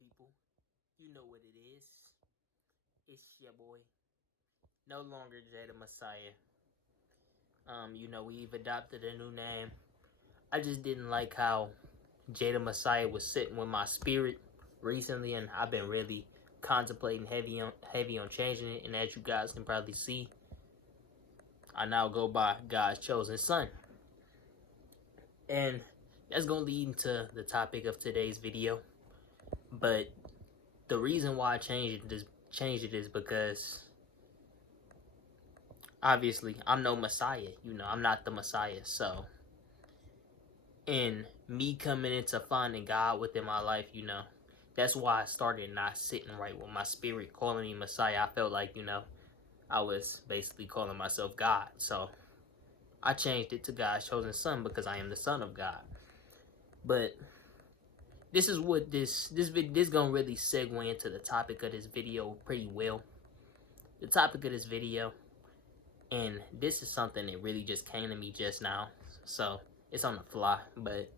people. You know what it is. It's your boy. No longer Jay the Messiah. We've adopted a new name. I just didn't like how Jay the Messiah was sitting with my spirit recently, and I've been really contemplating heavy on changing it. And as you guys can probably see, I now go by God's chosen son. And that's gonna lead into the topic of today's video. But the reason why I changed it is because obviously I'm no Messiah. I'm not the Messiah. So in me coming into finding God within my life, that's why I started not sitting right with my spirit calling me Messiah. I felt like, I was basically calling myself God. So I changed it to God's chosen son because I am the son of God. But this is what this gonna really segue into the topic of this video pretty well. The topic of this video, and this is something that really just came to me just now, so it's on the fly. But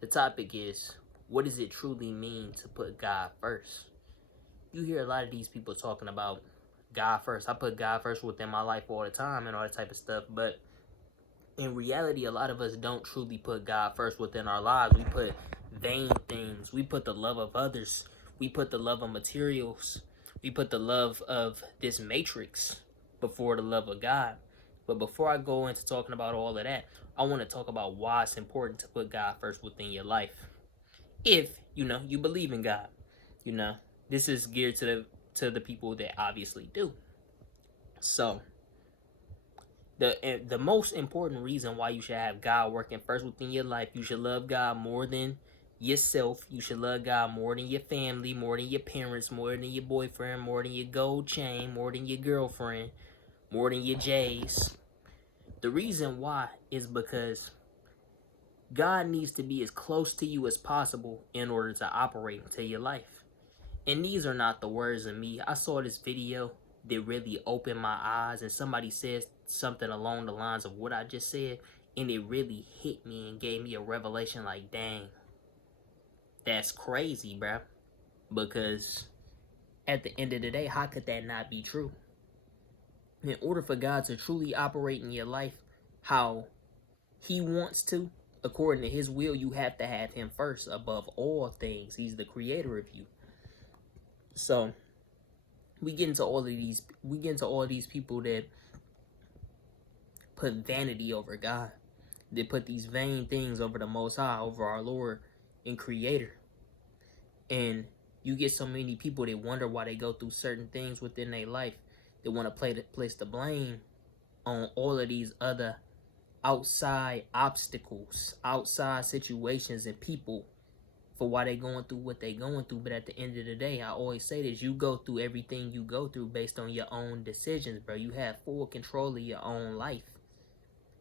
the topic is, what does it truly mean to put God first? You hear a lot of these people talking about God first. I put God first within my life all the time and all that type of stuff, but in reality, a lot of us don't truly put God first within our lives. We put vain things. We put the love of others. We put the love of materials. We put the love of this matrix before the love of God. But before I go into talking about all of that, I want to talk about why it's important to put God first within your life. If, you believe in God. This is geared to the people that obviously do. So, the most important reason why you should have God working first within your life, you should love God more than yourself. You should love God more than your family, more than your parents, more than your boyfriend, more than your gold chain, more than your girlfriend, more than your J's. The reason why is because God needs to be as close to you as possible in order to operate into your life. And these are not the words of me. I saw this video that really opened my eyes, and somebody said something along the lines of what I just said, and it really hit me and gave me a revelation like, dang, that's crazy, bruh. Because at the end of the day, how could that not be true? In order for God to truly operate in your life how he wants to, according to his will, you have to have him first above all things. He's the creator of you. So we get into all these people that put vanity over God. They put these vain things over the Most High, over our Lord and Creator. And you get so many people that wonder why they go through certain things within their life. They want to place the blame on all of these other outside obstacles, outside situations and people for why they going through what they going through. But at the end of the day, I always say this, you go through everything you go through based on your own decisions, bro. You have full control of your own life.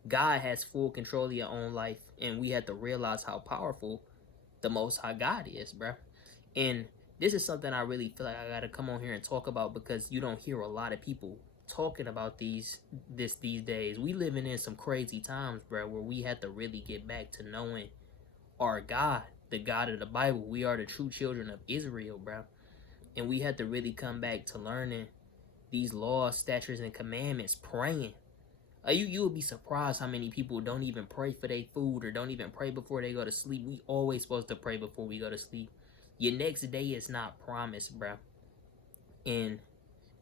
God has full control of your own life, and we have to realize how powerful the Most High God is, bro. And this is something I really feel like I gotta come on here and talk about, because you don't hear a lot of people talking about these days. We living in some crazy times, bro, where we have to really get back to knowing our God, the God of the Bible. We are the true children of Israel, bro. And we have to really come back to learning these laws, statutes, and commandments, praying. You will be surprised how many people don't even pray for their food or don't even pray before they go to sleep. We always supposed to pray before we go to sleep. Your next day is not promised, bro. And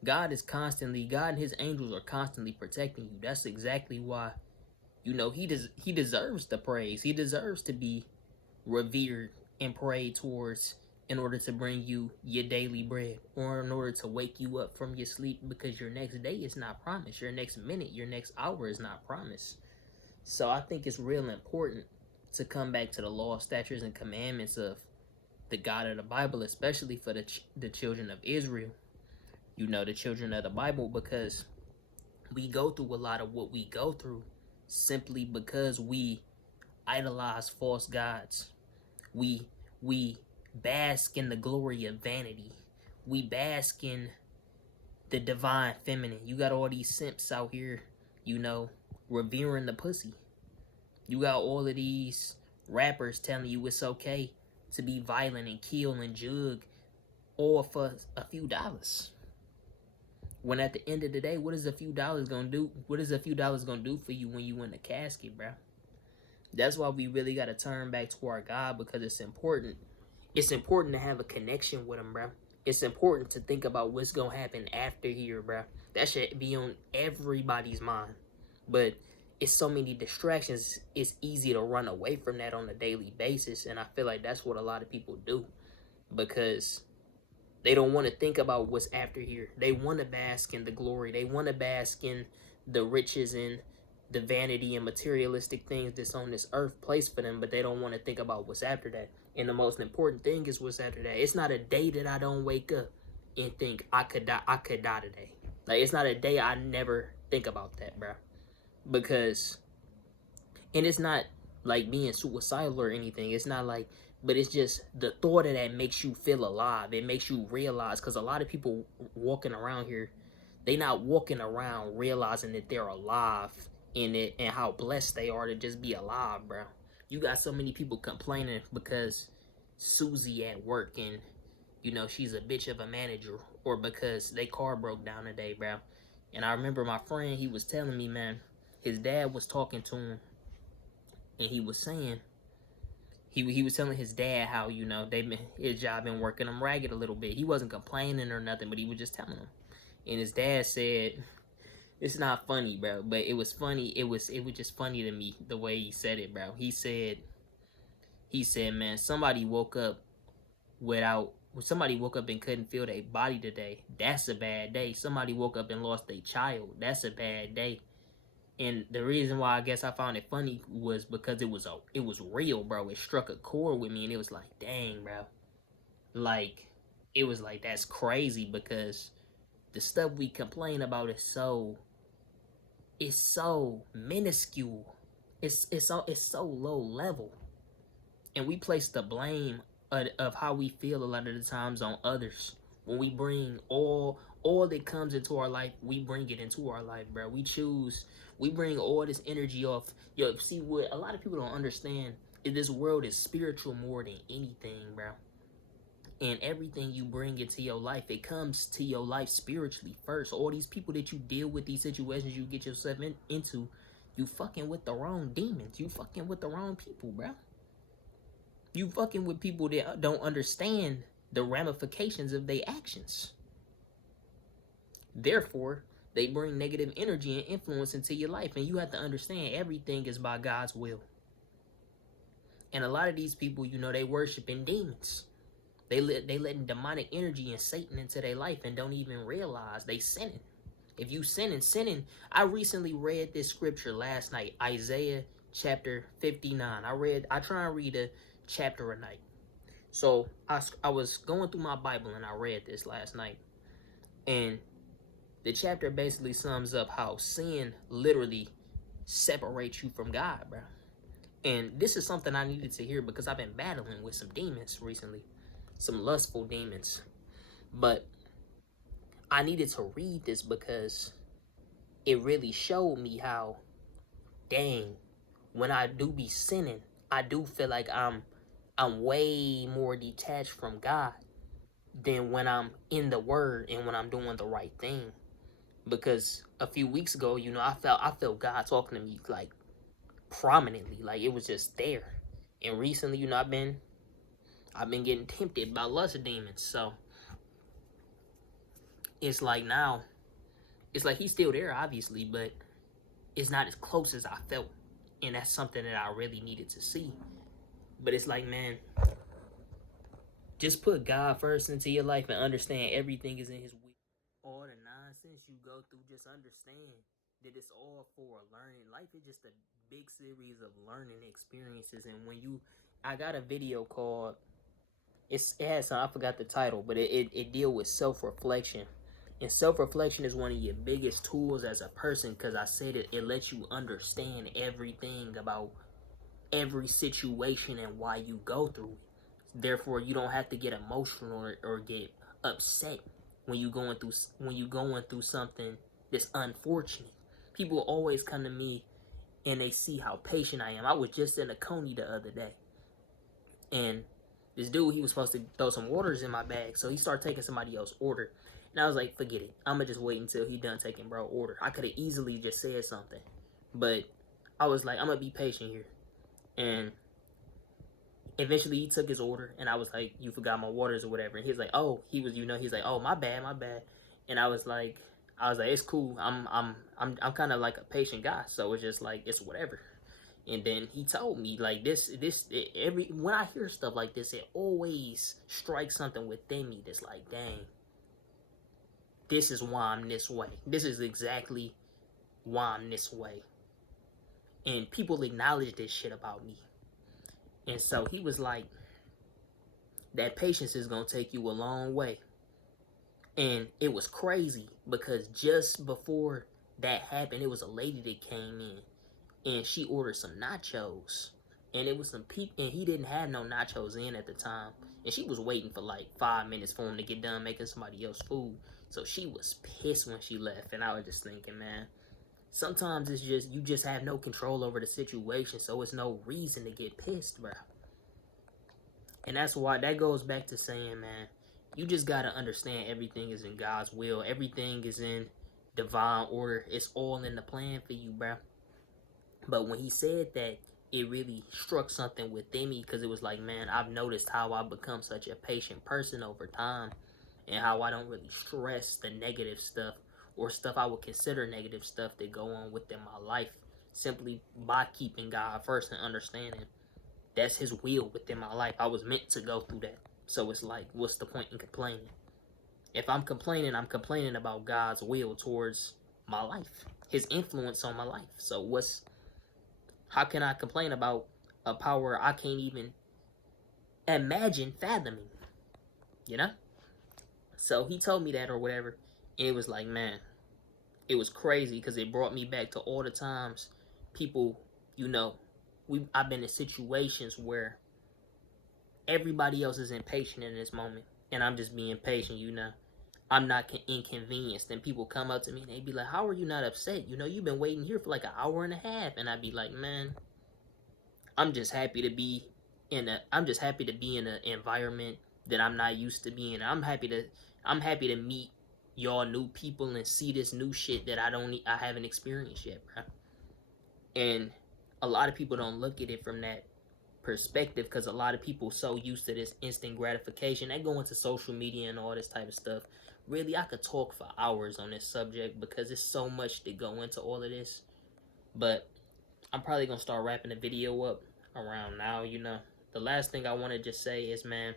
God and his angels are constantly protecting you. That's exactly why, he deserves the praise. He deserves to be revered and prayed towards in order to bring you your daily bread, or in order to wake you up from your sleep, because your next day is not promised. Your next minute, your next hour is not promised. So I think it's real important to come back to the law, statutes, and commandments of the God of the Bible, especially for the children of Israel, the children of the Bible, because we go through a lot of what we go through simply because we idolize false gods. We bask in the glory of vanity. We bask in the divine feminine. You got all these simps out here, revering the pussy. You got all of these rappers telling you it's okay to be violent and kill and jug all for a few dollars. When at the end of the day, what is a few dollars gonna do? What is a few dollars gonna do for you when you in the casket, bro? That's why we really gotta turn back to our God, because it's important. It's important to have a connection with him, bro. It's important to think about what's gonna happen after here, bro. That should be on everybody's mind. But it's so many distractions, it's easy to run away from that on a daily basis. And I feel like that's what a lot of people do, because they don't want to think about what's after here. They want to bask in the glory. They want to bask in the riches and the vanity and materialistic things that's on this earth placed for them, but they don't want to think about what's after that. And the most important thing is what's after that. It's not a day that I don't wake up and think I could die today. Like, it's not a day I never think about that, bro. Because, and it's not like being suicidal or anything. It's not like, but it's just the thought of that makes you feel alive. It makes you realize, because a lot of people walking around here, they not walking around realizing that they're alive in it and how blessed they are to just be alive, bro. You got so many people complaining because Susie at work and, you know, she's a bitch of a manager, or because they car broke down today, bro. And I remember my friend, he was telling me, man, his dad was talking to him, and he was saying, he was telling his dad how, you know, his job been working him ragged a little bit. He wasn't complaining or nothing, but he was just telling him. And his dad said, it's not funny, bro, but it was funny. It was just funny to me the way he said it, bro. He said, man, somebody woke up and couldn't feel their body today. That's a bad day. Somebody woke up and lost their child. That's a bad day. And the reason why I guess I found it funny was because it was real, bro. It struck a chord with me, and it was like, dang, bro. Like, it was like, that's crazy, because the stuff we complain about is so minuscule. It's so low level. And we place the blame of how we feel a lot of the times on others. When we bring all that comes into our life, we bring it into our life, bro. We bring all this energy off. Yo, see, what a lot of people don't understand is this world is spiritual more than anything, bro. And everything you bring into your life, it comes to your life spiritually first. All these people that you deal with, these situations you get yourself into, you fucking with the wrong demons. You fucking with the wrong people, bro. You fucking with people that don't understand the ramifications of their actions. Therefore, they bring negative energy and influence into your life. And you have to understand everything is by God's will. And a lot of these people, you know, they worshiping demons. They letting demonic energy and Satan into their life and don't even realize they sinning. If you sinning. I recently read this scripture last night, Isaiah chapter 59. I try and read a chapter a night. So I was going through my Bible and I read this last night. And the chapter basically sums up how sin literally separates you from God, bro. And this is something I needed to hear because I've been battling with some demons recently. Some lustful demons. But I needed to read this because it really showed me how, dang, when I do be sinning, I do feel like I'm way more detached from God than when I'm in the Word and when I'm doing the right thing. Because a few weeks ago, you know, I felt God talking to me like prominently, like it was just there. And recently, you know, I've been getting tempted by lust demons. So it's like now, it's like he's still there, obviously, but it's not as close as I felt. And that's something that I really needed to see. But it's like, man, just put God first into your life and understand everything is in his will. All the nonsense you go through, just understand that it's all for learning. Life is just a big series of learning experiences. And when I got a video called, it has some, I forgot the title, but it deal with self-reflection. And self-reflection is one of your biggest tools as a person, because I said it lets you understand everything about every situation and why you go through it. Therefore, you don't have to get emotional or get upset when you going through something that's unfortunate. People always come to me and they see how patient I am. I was just in a Coney the other day, and this dude, he was supposed to throw some orders in my bag, so he started taking somebody else's order. And I was like, forget it. I'm going to just wait until he done taking bro order. I could have easily just said something. But I was like, I'm going to be patient here. And eventually he took his order, and I was like, you forgot my waters or whatever. And he was like, oh, he's like, oh, my bad. And I was like, it's cool. I'm kind of like a patient guy, so it's just like, it's whatever. And then he told me like when I hear stuff like this, it always strikes something within me that's like, dang, this is why I'm this way. This is exactly why I'm this way. And people acknowledge this shit about me. And so he was like, that patience is gonna take you a long way. And it was crazy because just before that happened, it was a lady that came in and she ordered some nachos. And it was some people, and he didn't have no nachos in at the time. And she was waiting for like 5 minutes for him to get done making somebody else food. So she was pissed when she left. And I was just thinking, man, sometimes it's just, you just have no control over the situation. So it's no reason to get pissed, bro. And that's why, that goes back to saying, man, you just got to understand everything is in God's will. Everything is in divine order. It's all in the plan for you, bro. But when he said that, it really struck something within me, because it was like, man, I've noticed how I've become such a patient person over time, and how I don't really stress the negative stuff or stuff I would consider negative stuff that go on within my life, simply by keeping God first and understanding that's his will within my life. I was meant to go through that. So it's like, what's the point in complaining? If I'm complaining about God's will towards my life, his influence on my life. So how can I complain about a power I can't even imagine fathoming? You know? So he told me that or whatever. And it was like, man, it was crazy because it brought me back to all the times people, I've been in situations where everybody else is impatient in this moment. And I'm just being patient, I'm not inconvenienced. And people come up to me and they be like, how are you not upset? You've been waiting here for like an hour and a half. And I'd be like, man, I'm just happy to be in an environment that I'm not used to being in. I'm happy to meet y'all new people and see this new shit that I haven't experienced yet, bro. And a lot of people don't look at it from that perspective, because a lot of people so used to this instant gratification. They go into social media and all this type of stuff. Really, I could talk for hours on this subject because there's so much to go into all of this. But I'm probably gonna start wrapping the video up around now. The last thing I want to just say is, man,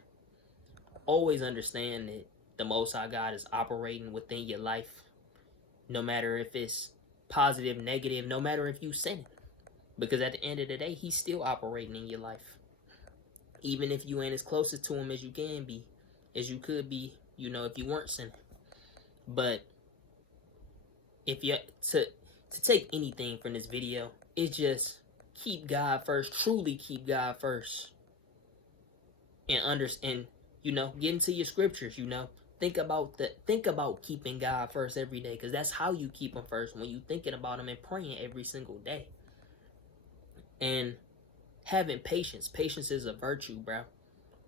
always understand that the Most High God is operating within your life, no matter if it's positive, negative, no matter if you sin. Because at the end of the day, he's still operating in your life. Even if you ain't as close to him as you can be, as you could be, if you weren't sinning. But if you to take anything from this video, it's just keep God first, truly keep God first. And understand, get into your scriptures, Think about keeping God first every day, because that's how you keep him first, when you thinking about him and praying every single day. And having patience. Patience is a virtue, bro.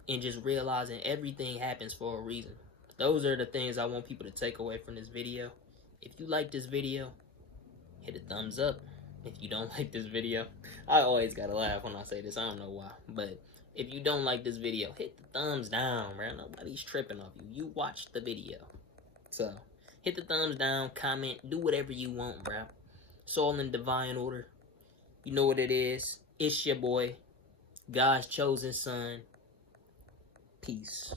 And just realizing everything happens for a reason. Those are the things I want people to take away from this video. If you like this video, hit a thumbs up. If you don't like this video, I always gotta laugh when I say this. I don't know why. But if you don't like this video, hit the thumbs down, bro. Nobody's tripping off you. You watched the video. So, hit the thumbs down, comment, do whatever you want, bro. It's all in divine order. You know what it is. It's your boy, God's chosen son. Peace.